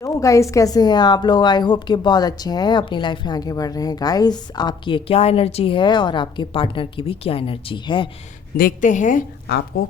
Hello guys, कैसे हैं आप लोग। आई होप कि बहुत अच्छे हैं, अपनी लाइफ में आगे बढ़ रहे हैं। गाइस, आपकी ये क्या एनर्जी है और आपके पार्टनर की भी क्या एनर्जी है, देखते हैं आपको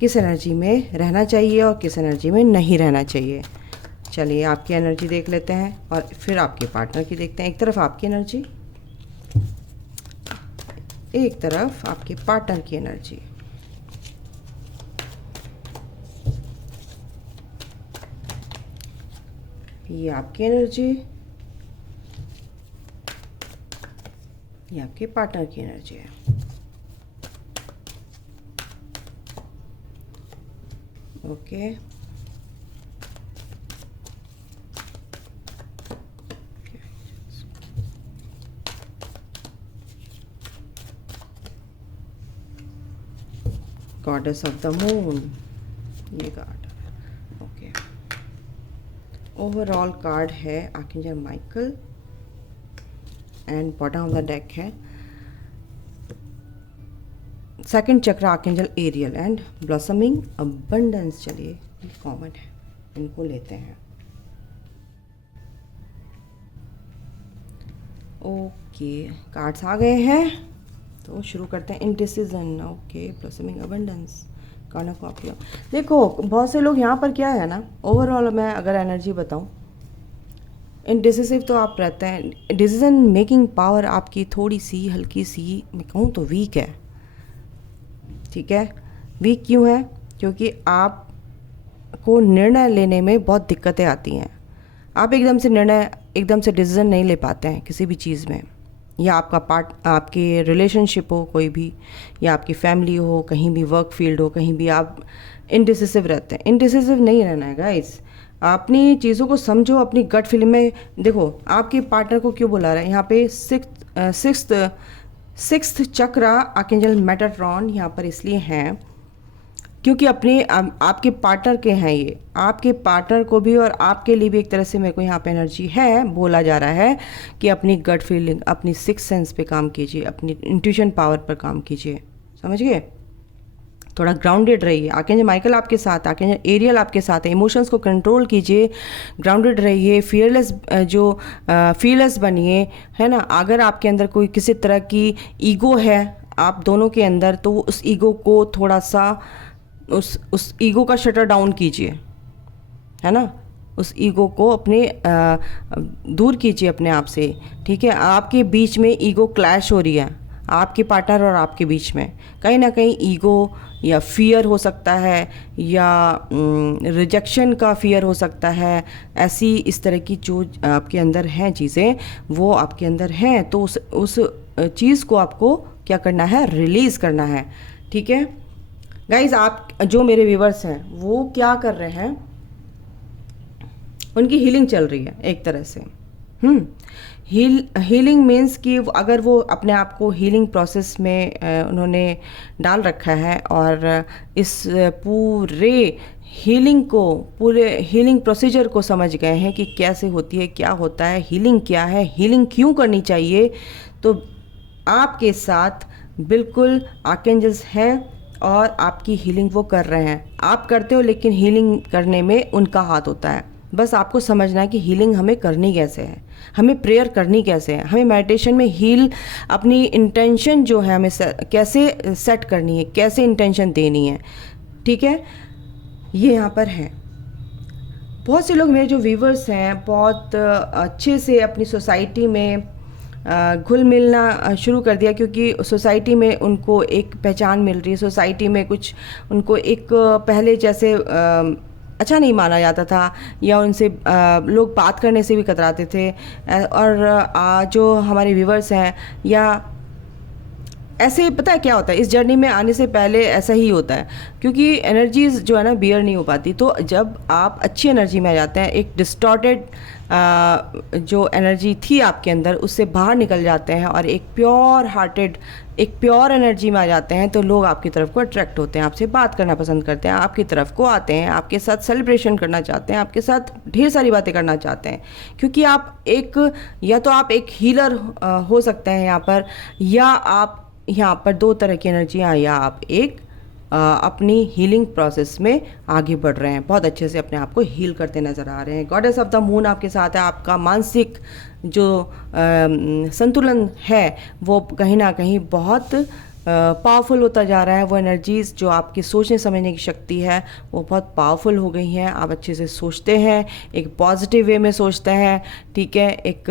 किस एनर्जी में रहना चाहिए और किस एनर्जी में नहीं रहना चाहिए। चलिए आपकी एनर्जी देख लेते हैं और फिर आपके पार्टनर की देखते हैं। एक तरफ आपकी एनर्जी, एक तरफ आपके पार्टनर की एनर्जी। ये आपकी एनर्जी, ये आपके पार्टनर की एनर्जी है। Okay, goddess of the moon, ये कार्ड। ओके, ओवरऑल कार्ड है archangel Michael and bottom of the deck है second chakra archangel Ariel and blossoming abundance. चलिए ये कॉमन है, इनको लेते हैं। ओके, कार्ड्स आ गए हैं तो शुरू करते हैं। Indecision, okay, blossoming abundance, card of copy. देखो बहुत से लोग यहाँ पर क्या है ना, ओवरऑल मैं अगर एनर्जी बताऊँ, इनडिसिसिव तो आप रहते हैं। डिसीजन मेकिंग पावर आपकी थोड़ी सी हल्की सी मैं कहूँ तो वीक है। ठीक है, वीक क्यों है? क्योंकि आपको निर्णय लेने में बहुत दिक्कतें आती हैं। आप एकदम से डिसीजन नहीं ले पाते हैं किसी भी चीज़ में, या आपके रिलेशनशिप हो कोई भी, या आपकी फैमिली हो, कहीं भी वर्क फील्ड हो, कहीं भी आप इनडिसिसिव रहते हैं। इनडिसिसिव नहीं रहना है गाइस, अपनी चीज़ों को समझो, अपनी गट फीलिंग में देखो। आपके पार्टनर को क्यों बुला रहा है यहाँ पे? सिक्स्थ चक्र आर्कएंजल मेटाट्रॉन यहाँ पर इसलिए हैं क्योंकि आपके पार्टनर के हैं ये। आपके पार्टनर को भी और आपके लिए भी एक तरह से मेरे को यहाँ पे एनर्जी है। बोला जा रहा है कि अपनी गट फीलिंग, अपनी सिक्स सेंस पे काम कीजिए, अपनी इंट्यूशन पावर पर काम कीजिए। समझ गए? थोड़ा ग्राउंडेड रहिए। आर्कएंजल माइकल आपके साथ, आर्कएंजल एरियल आपके साथ है। इमोशंस को कंट्रोल कीजिए, ग्राउंडेड रहिए, फीयरलेस बनिए, है ना। अगर आपके अंदर कोई किसी तरह की ईगो है आप दोनों के अंदर, तो उस ईगो को थोड़ा सा उस ईगो का शटर डाउन कीजिए, है ना। उस ईगो को अपने दूर कीजिए अपने आप से। ठीक है, आपके बीच में ईगो क्लैश हो रही है, आपके पार्टनर और आपके बीच में कहीं ना कहीं ईगो या फियर हो सकता है, या रिजेक्शन का फियर हो सकता है। ऐसी इस तरह की जो आपके अंदर हैं चीज़ें, वो आपके अंदर हैं, तो उस चीज़ को आपको क्या करना है? रिलीज़ करना है। ठीक है गाइज, आप जो मेरे व्यूवर्स हैं वो क्या कर रहे हैं, उनकी हीलिंग चल रही है एक तरह से। हीलिंग मीन्स कि अगर वो अपने आप को हीलिंग प्रोसेस में उन्होंने डाल रखा है और इस पूरे हीलिंग प्रोसीजर को समझ गए हैं कि कैसे होती है, क्या होता है, हीलिंग क्या है, हीलिंग क्यों करनी चाहिए, तो आपके साथ बिल्कुल आर्कएंजल्स हैं और आपकी हीलिंग वो कर रहे हैं। आप करते हो लेकिन हीलिंग करने में उनका हाथ होता है। बस आपको समझना है कि हीलिंग हमें करनी कैसे है, हमें प्रेयर करनी कैसे है, हमें मेडिटेशन में अपनी इंटेंशन जो है हमें कैसे सेट करनी है, कैसे इंटेंशन देनी है। ठीक है, ये यहाँ पर है। बहुत से लोग मेरे जो व्यूवर्स हैं बहुत अच्छे से अपनी सोसाइटी में घुल मिलना शुरू कर दिया, क्योंकि सोसाइटी में उनको एक पहचान मिल रही है। सोसाइटी में कुछ उनको एक पहले जैसे अच्छा नहीं माना जाता था, या उनसे लोग बात करने से भी कतराते थे। और जो हमारे व्यूवर्स हैं, या ऐसे पता है क्या होता है, इस जर्नी में आने से पहले ऐसा ही होता है, क्योंकि एनर्जीज जो है ना बियर नहीं हो पाती। तो जब आप अच्छी एनर्जी में आ जाते हैं, एक डिस्टॉर्टेड जो एनर्जी थी आपके अंदर, उससे बाहर निकल जाते हैं और एक प्योर एनर्जी में आ जाते हैं, तो लोग आपकी तरफ को अट्रैक्ट होते हैं, आपसे बात करना पसंद करते हैं, आपकी तरफ को आते हैं, आपके साथ सेलिब्रेशन करना चाहते हैं, आपके साथ ढेर सारी बातें करना चाहते हैं। क्योंकि या तो आप एक हीलर हो सकते हैं यहाँ पर, या आप यहाँ पर दो तरह की एनर्जी, या आप एक अपनी हीलिंग प्रोसेस में आगे बढ़ रहे हैं, बहुत अच्छे से अपने आप को हील करते नज़र आ रहे हैं। गॉडेस ऑफ द मून आपके साथ है। आपका मानसिक जो संतुलन है वो कहीं ना कहीं बहुत पावरफुल होता जा रहा है। वो एनर्जीज़ जो आपकी सोचने समझने की शक्ति है वो बहुत पावरफुल हो गई हैं। आप अच्छे से सोचते हैं, एक पॉजिटिव वे में सोचते हैं, ठीक है। एक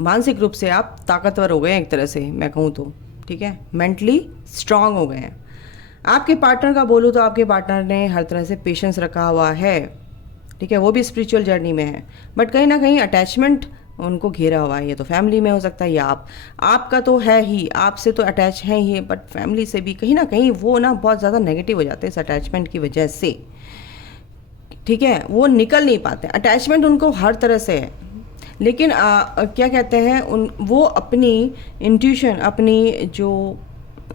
मानसिक रूप से आप ताकतवर हो गए हैं एक तरह से मैं कहूँ तो, ठीक है। मेंटली स्ट्रांग हो गए हैं। आपके पार्टनर का बोलूँ तो आपके पार्टनर ने हर तरह से पेशेंस रखा हुआ है, ठीक है। वो भी स्पिरिचुअल जर्नी में है, बट कहीं ना कहीं अटैचमेंट उनको घेरा हुआ है। ये तो फैमिली में हो सकता है या आपका तो है ही, आपसे तो अटैच है ही, बट फैमिली से भी कहीं ना कहीं वो ना बहुत ज़्यादा नेगेटिव हो जाते हैं इस अटैचमेंट की वजह से, ठीक है। वो निकल नहीं पाते, अटैचमेंट उनको हर तरह से है, लेकिन क्या कहते हैं वो अपनी इंट्यूशन, अपनी जो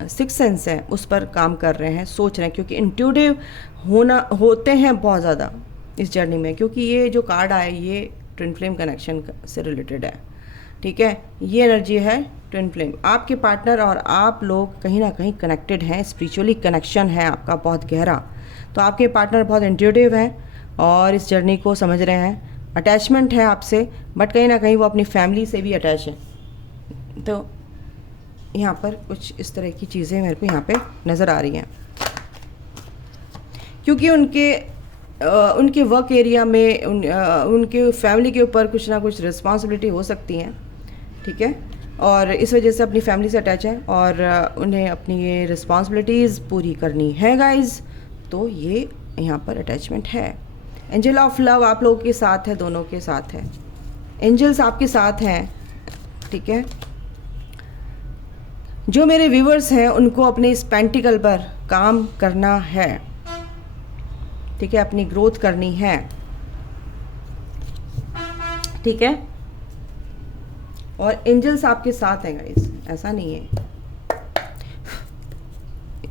सिक्स सेंस है उस पर काम कर रहे हैं, सोच रहे हैं, क्योंकि इंट्यूटिव होते हैं बहुत ज़्यादा इस जर्नी में। क्योंकि ये जो कार्ड आया ये ट्विन फ्लेम कनेक्शन से रिलेटेड है, ठीक है। ये एनर्जी है ट्विन फ्लेम। आपके पार्टनर और आप लोग कहीं ना कहीं कनेक्टेड हैं, स्पिरिचुअली कनेक्शन है आपका बहुत गहरा। तो आपके पार्टनर बहुत इंट्यूटिव हैं और इस जर्नी को समझ रहे हैं। अटैचमेंट है आपसे, बट कहीं ना कहीं वो अपनी फैमिली से भी अटैच है। तो यहाँ पर कुछ इस तरह की चीज़ें मेरे को यहाँ पे नज़र आ रही हैं, क्योंकि उनके वर्क एरिया में उनके फैमिली के ऊपर कुछ ना कुछ रिस्पॉन्सिबिलिटी हो सकती हैं, ठीक है। और इस वजह से अपनी फैमिली से अटैच हैं और उन्हें अपनी ये रिस्पॉन्सिबिलिटीज़ पूरी करनी है गाइस। तो ये यहाँ पर अटैचमेंट है। एंजल ऑफ लव आप लोगों के साथ है, दोनों के साथ है। एंजल्स आपके साथ हैं, ठीक है। जो मेरे व्यूवर्स हैं उनको अपने इस पेंटिकल पर काम करना है, ठीक है, अपनी ग्रोथ करनी है, ठीक है। और एंजल्स आपके साथ हैं गाइस, ऐसा नहीं है।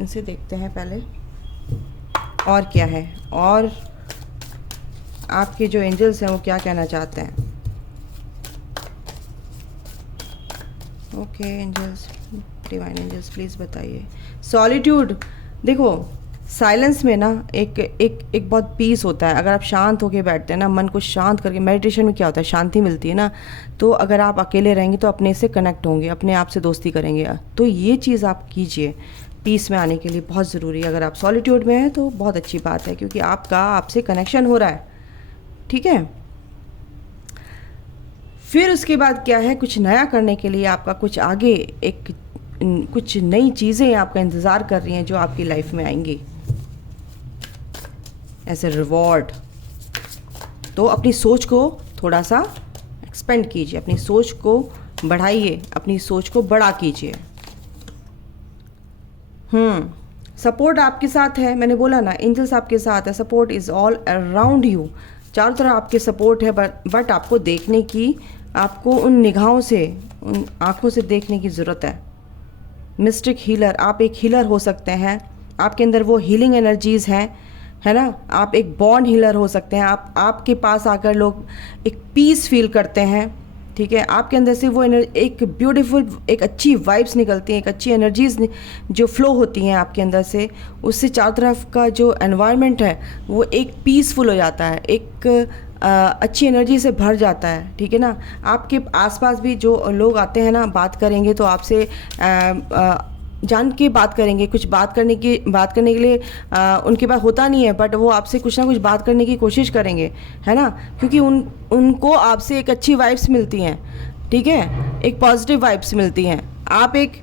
इनसे देखते हैं पहले और क्या है, और आपके जो एंजल्स हैं वो क्या कहना चाहते हैं। Okay angels, divine angels please बताइए। सॉलिट्यूड, देखो साइलेंस में ना एक बहुत पीस होता है। अगर आप शांत होकर बैठते हैं ना, मन को शांत करके, मेडिटेशन में क्या होता है, शांति मिलती है ना। तो अगर आप अकेले रहेंगे तो अपने से कनेक्ट होंगे, अपने आप से दोस्ती करेंगे। तो ये चीज़ आप कीजिए, पीस में आने के लिए बहुत ज़रूरी है। अगर आप सॉलिट्यूड में हैं तो बहुत अच्छी बात है, क्योंकि आपसे कनेक्शन हो रहा है, ठीक है। फिर उसके बाद क्या है, कुछ नया करने के लिए आपका कुछ आगे कुछ नई चीज़ें आपका इंतज़ार कर रही हैं जो आपकी लाइफ में आएंगी एज ए रिवॉर्ड। तो अपनी सोच को थोड़ा सा एक्सपेंड कीजिए, अपनी सोच को बढ़ाइए, अपनी सोच को बड़ा कीजिए। सपोर्ट आपके साथ है, मैंने बोला ना एंजल्स आपके साथ है। Support is all around you, चारों तरफ आपके सपोर्ट है, बट आपको देखने की, आपको उन निगाहों से, उन आँखों से देखने की ज़रूरत है। मिस्टिक हीलर, आप एक हीलर हो सकते हैं। आपके अंदर वो हीलिंग एनर्जीज़ हैं, है ना। आप एक बॉन्ड हीलर हो सकते हैं। आपके पास आकर लोग एक पीस फील करते हैं, ठीक है। आपके अंदर से वो एक ब्यूटीफुल, एक अच्छी वाइब्स निकलती हैं, एक अच्छी एनर्जीज जो फ्लो होती हैं आपके अंदर से, उससे चारों तरफ का जो एनवायरनमेंट है वो एक पीसफुल हो जाता है, एक अच्छी एनर्जी से भर जाता है, ठीक है ना। आपके आसपास भी जो लोग आते हैं ना, बात करेंगे तो आपसे जान के बात करेंगे, कुछ बात करने के लिए उनके पास होता नहीं है, बट वो आपसे कुछ ना कुछ बात करने की कोशिश करेंगे, है ना। क्योंकि उनको आपसे एक अच्छी वाइब्स मिलती हैं, ठीक है, एक पॉजिटिव वाइब्स मिलती हैं। आप एक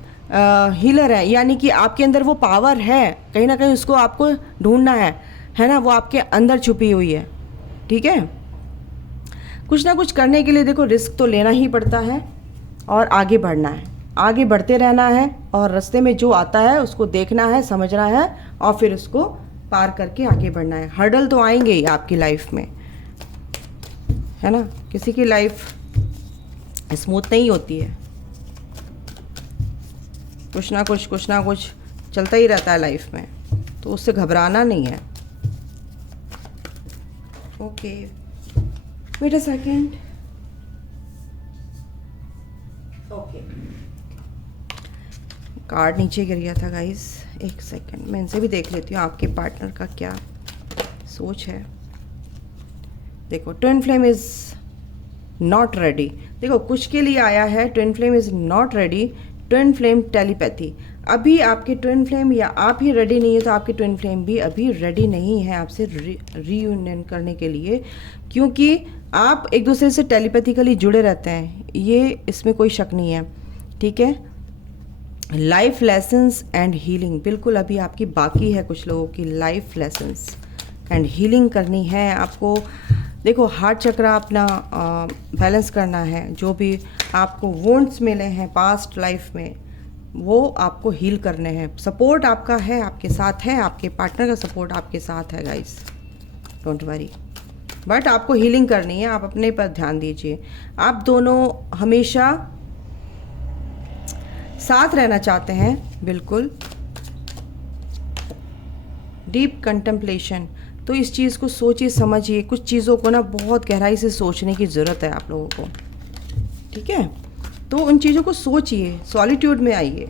हीलर हैं, यानी कि आपके अंदर वो पावर है, कहीं ना कहीं उसको आपको ढूंढना है ना। वो आपके अंदर छुपी हुई है, ठीक है। कुछ ना कुछ करने के लिए देखो रिस्क तो लेना ही पड़ता है और आगे बढ़ना है, आगे बढ़ते रहना है, और रास्ते में जो आता है उसको देखना है, समझना है, और फिर उसको पार करके आगे बढ़ना है। हर्डल तो आएंगे ही आपकी लाइफ में, है ना। किसी की लाइफ स्मूथ नहीं होती है, कुछ ना कुछ चलता ही रहता है लाइफ में, तो उससे घबराना नहीं है। Okay, wait a second. Okay, card नीचे गिर गया था गाइस, एक सेकंड मैं इनसे भी देख लेती हूँ आपके पार्टनर का क्या सोच है। देखो twin flame is not ready. देखो कुछ के लिए आया है twin flame is not ready, twin flame telepathy. अभी आपके ट्विन फ्लेम या आप ही रेडी नहीं है तो आपके ट्विन फ्लेम भी अभी रेडी नहीं है आपसे रीयूनियन करने के लिए, क्योंकि आप एक दूसरे से टेलीपैथिकली जुड़े रहते हैं, ये इसमें कोई शक नहीं है। ठीक है, लाइफ लेसन्स एंड हीलिंग बिल्कुल अभी आपकी बाकी है। कुछ लोगों की लाइफ लेसन्स एंड हीलिंग करनी है आपको। देखो हार्ट चक्रा अपना बैलेंस करना है, जो भी आपको वुंड्स मिले हैं पास्ट लाइफ में वो आपको हील करने हैं। सपोर्ट आपका है, आपके साथ है, आपके पार्टनर का सपोर्ट आपके साथ है गाइस, डोंट वरी। बट आपको हीलिंग करनी है, आप अपने पर ध्यान दीजिए। आप दोनों हमेशा साथ रहना चाहते हैं, बिल्कुल डीप कंटेम्पलेशन। तो इस चीज़ को सोचिए समझिए, कुछ चीज़ों को ना बहुत गहराई से सोचने की ज़रूरत है आप लोगों को। ठीक है, तो उन चीज़ों को सोचिए, सॉलिट्यूड में आइए।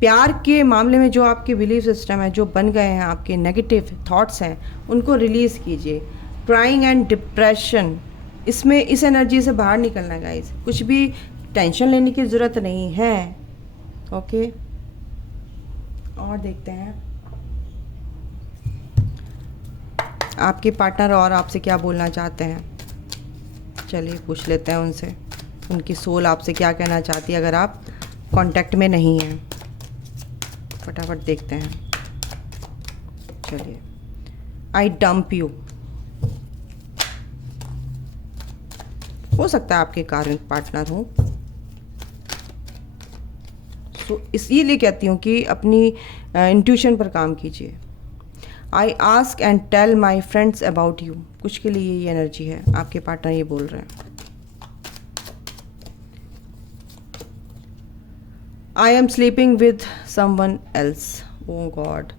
प्यार के मामले में जो आपके बिलीफ सिस्टम है, जो बन गए हैं, आपके नेगेटिव थॉट्स हैं, उनको रिलीज़ कीजिए। क्राइंग एंड डिप्रेशन, इसमें इस एनर्जी से बाहर निकलना है गाइस। कुछ भी टेंशन लेने की ज़रूरत नहीं है। ओके, और देखते हैं आपके पार्टनर और आपसे क्या बोलना चाहते हैं। चलिए पूछ लेते हैं उनसे, उनकी सोल आपसे क्या कहना चाहती है अगर आप कांटेक्ट में नहीं हैं। फटाफट देखते हैं। चलिए, आई डंप यू। हो सकता है आपके कार्मिक पार्टनर हो, तो इसीलिए कहती हूँ कि अपनी इंट्यूशन पर काम कीजिए। I ask and tell my friends about you, कुछ के लिए ये एनर्जी है, आपके पार्टनर ये बोल रहे हैं। I am sleeping with someone else, oh God.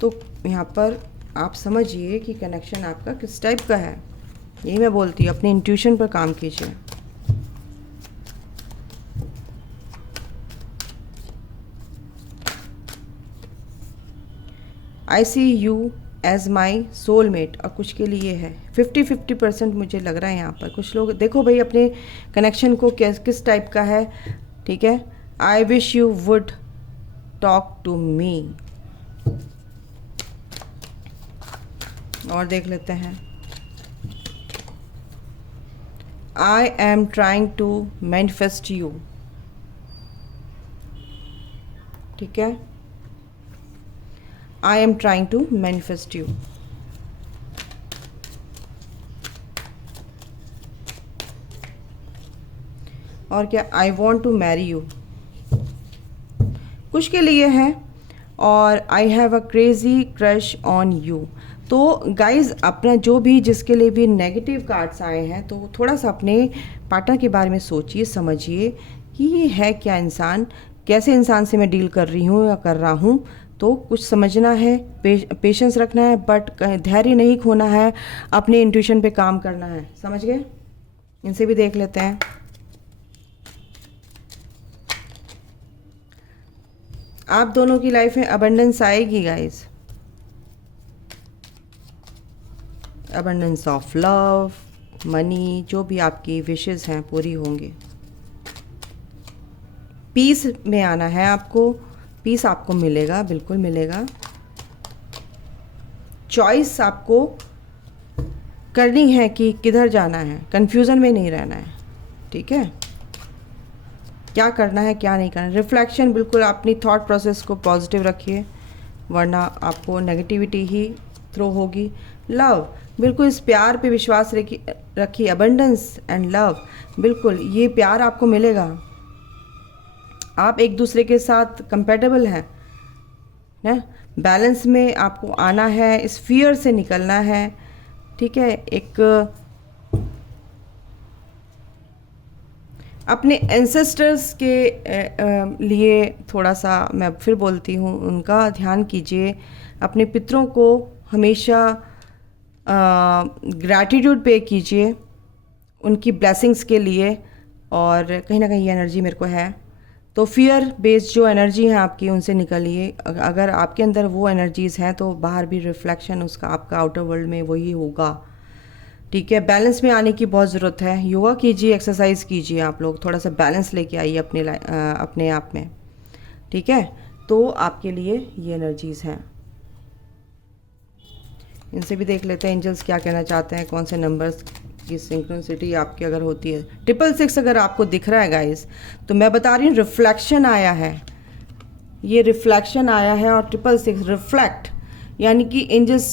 तो यहाँ पर आप समझिए कि कनेक्शन आपका किस टाइप का है। यही मैं बोलती हूँ, अपने इंट्यूशन पर काम कीजिए। आई सी यू एज माई सोलमेट, और कुछ के लिए है 50-50% मुझे लग रहा है यहाँ पर। कुछ लोग देखो भाई अपने कनेक्शन को किस टाइप का है। ठीक है, I wish you would talk to me. और देख लेते हैं। I am trying to manifest you. ठीक है, I am trying to manifest you. और क्या, I want to marry you, कुछ के लिए है। और I have a crazy crush on you. तो गाइज़ अपना जो भी जिसके लिए भी नेगेटिव कार्ड्स आए हैं, तो थोड़ा सा अपने पार्टनर के बारे में सोचिए, समझिए कि ये है क्या इंसान, कैसे इंसान से मैं डील कर रही हूँ या कर रहा हूँ। तो कुछ समझना है, पेशेंस रखना है, बट धैर्य नहीं खोना है, अपने इंट्यूशन पे काम करना है। समझ गए? इनसे भी देख लेते हैं। आप दोनों की लाइफ में अबंडेंस आएगी guys, abundance of love, money, जो भी आपकी विशेस हैं पूरी होंगी। पीस में आना है आपको, पीस आपको मिलेगा, बिल्कुल मिलेगा। चॉइस आपको करनी है कि किधर जाना है, कंफ्यूजन में नहीं रहना है। ठीक है, क्या करना है क्या नहीं करना। रिफ्लेक्शन, बिल्कुल अपनी थॉट प्रोसेस को पॉजिटिव रखिए, वरना आपको नेगेटिविटी ही थ्रो होगी। लव, बिल्कुल इस प्यार पे विश्वास रखिए। अबंडेंस एंड लव, बिल्कुल ये प्यार आपको मिलेगा। आप एक दूसरे के साथ कंपेटेबल हैं ना, बैलेंस में आपको आना है, इस फियर से निकलना है। ठीक है, एक अपने एंसेस्टर्स के लिए थोड़ा सा मैं फिर बोलती हूँ, उनका ध्यान कीजिए। अपने पितरों को हमेशा ग्रैटिट्यूड पे कीजिए, उनकी ब्लेसिंग्स के लिए, और कहीं ना कहीं ये एनर्जी मेरे को है। तो फियर बेस्ड जो एनर्जी है आपकी, उनसे निकलिए। अगर आपके अंदर वो एनर्जीज़ हैं तो बाहर भी रिफ्लेक्शन उसका आपका आउटर वर्ल्ड में वही होगा। ठीक है, बैलेंस में आने की बहुत ज़रूरत है। योगा कीजिए, एक्सरसाइज कीजिए, आप लोग थोड़ा सा बैलेंस लेके आइए अपने आप में। ठीक है, तो आपके लिए ये एनर्जीज़ हैं। इनसे भी देख लेते हैं एंजल्स क्या कहना चाहते हैं, कौन से नंबर्स की सिंक्रोनिसिटी आपकी अगर होती है। 666 अगर आपको दिख रहा है गाइस, तो मैं बता रही हूँ रिफ्लेक्शन आया है, ये रिफ्लेक्शन आया है। और 666 रिफ्लेक्ट यानी कि एंजल्स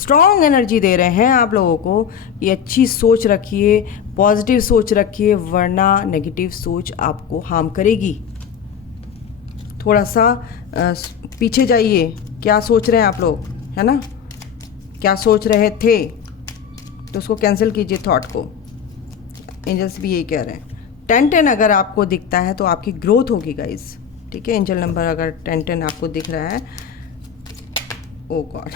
स्ट्रॉन्ग एनर्जी दे रहे हैं आप लोगों को कि अच्छी सोच रखिए, पॉजिटिव सोच रखिए, वरना नेगेटिव सोच आपको हार्म करेगी। थोड़ा सा पीछे जाइए, क्या सोच रहे हैं आप लोग, है ना, क्या सोच रहे थे, तो उसको कैंसिल कीजिए थॉट को। एंजल्स भी यही कह रहे हैं। 1010 अगर आपको दिखता है तो आपकी ग्रोथ होगी गाइस। ठीक है, एंजल नंबर अगर 1010 आपको दिख रहा है, ओ गॉड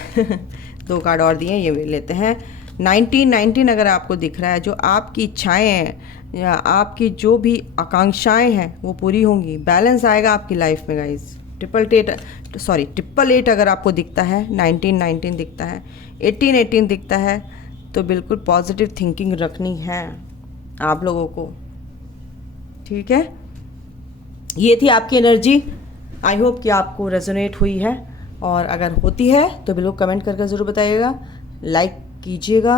2 कार्ड और दिए, ये लेते हैं। 1919 अगर आपको दिख रहा है, जो आपकी इच्छाएं हैं या आपकी जो भी आकांक्षाएं हैं वो पूरी होंगी, बैलेंस आएगा आपकी लाइफ में गाइस। 888 अगर आपको दिखता है, 1919 दिखता है, 1818 दिखता है, तो बिल्कुल पॉजिटिव थिंकिंग रखनी है आप लोगों को। ठीक है, ये थी आपकी एनर्जी। आई होप कि आपको रेजोनेट हुई है, और अगर होती है तो बिल्कुल कमेंट करके ज़रूर बताइएगा, लाइक कीजिएगा।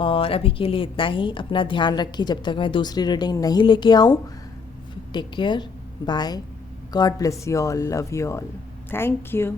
और अभी के लिए इतना ही। अपना ध्यान रखिए जब तक मैं दूसरी रीडिंग नहीं लेके आऊँ। Take care, bye, God bless you all, love you all, thank you.